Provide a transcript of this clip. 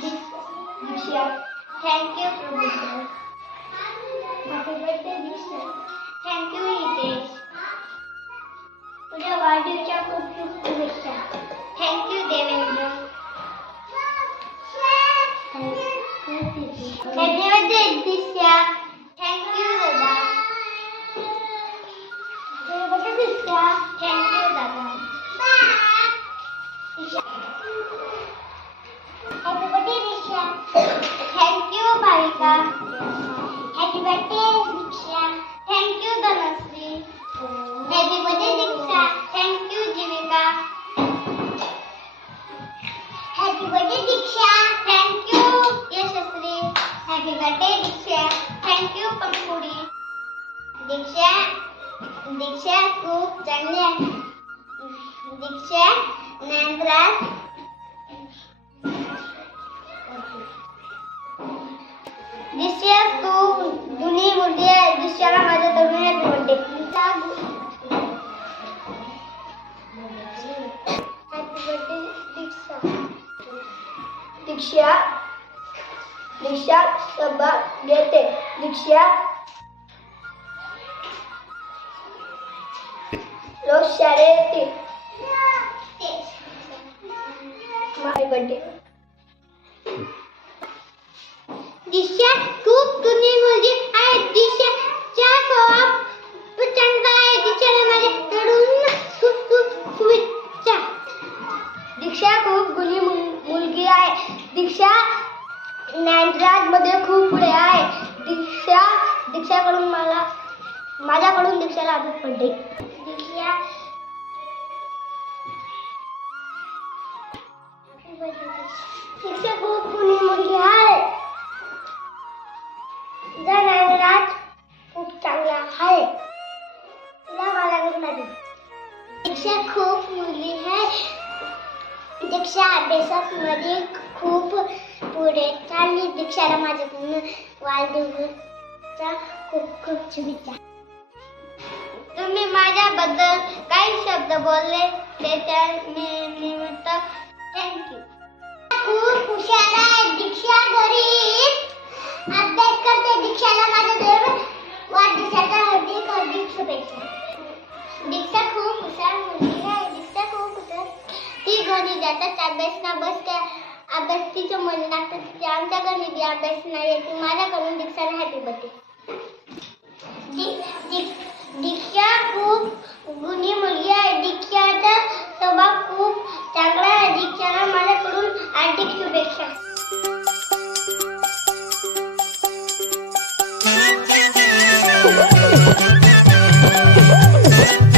Diksha thank you Prabhu happy birthday Diksha thank you Hitesh तुझ्या वाढदिवसाच्या खूप खूप शुभेच्छा thank you Devendra happy birthday Diksha thank you दादा happy birthday Diksha thank you दादा happy thank you happy birthday Diksha. Thank you Dhanashree. Happy birthday Diksha. Thank you Jivika. Happy birthday Diksha. Thank you Yashasvi. Happy birthday Diksha. Thank you Pankudi Diksha Diksha खूप चांगली आहे दीक्षा ज्ञानराज आहे माझ्या तरुणात म्हणते दीक्षा दीक्षा दीक्षा सभा घेते. दीक्षा. रोज शाळेत येते. बर्थडे दिशा खूप जुनी मुलगी आहे. दिशा दीक्षाकडून मला माझ्याकडून दीक्षाला आदत पडते दीक्षा. दीक्षा खूप मुलगी आहे. तुझा ज्ञानराज खूप चांगला आहे. तुला मला नाही दीक्षा खूप मुली आहे. दीक्षा अभ्यासात मध्ये खूप पुढे चालली. दीक्षाला माझ्याकडून तुमचा खूप खूप शुभेच्छा. तुम्ही माझ्याबद्दल काही शब्द बोलले ते नि- निमित्त थँक्यू खूप हुशार आहे दीक्षा घरी. अभ्यास करते दीक्षाला माझ्या जवळ वाढदिवसाच्या हार्दिक हार्दिक शुभेच्छा. दीक्षा खूप हुशार मुलगी आहे दीक्षा खूप हुशार. ती घरी जातात अभ्यास ना बसते अभ्यास तिचं मन लागतं तिथे आमच्या घरी अभ्यास नाही येत माझ्याकडून दीक्षाला हॅपी बर्थडे दीक्षा खूप गुणी मुलगी आहे दीक्षाचा स्वभाव खूप चांगला आहे दीक्षाला माझ्याकडून आर्थिक शुभेच्छा Thank you.